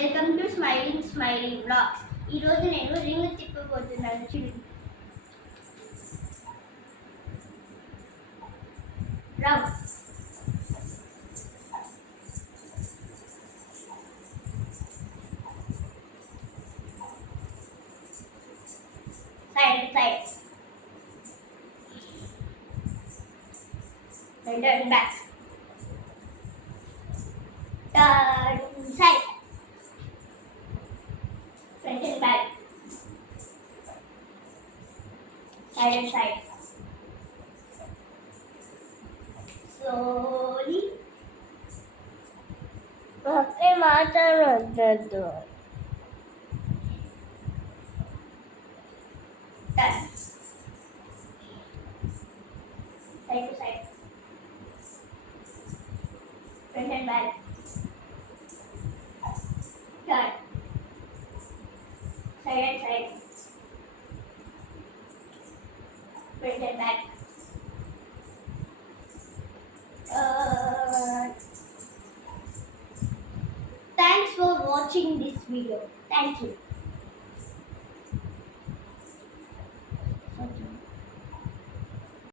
Welcome to smiling smiling blogs. ఈరోజు నేను ring తిప్పబోతున్నాను. చూడండి. Round side side turn back turn side front and back side and side slowly okay మాట్లాడొద్దు. turn side to side front and back turn side and side front and back thanks for watching this video. Thank you.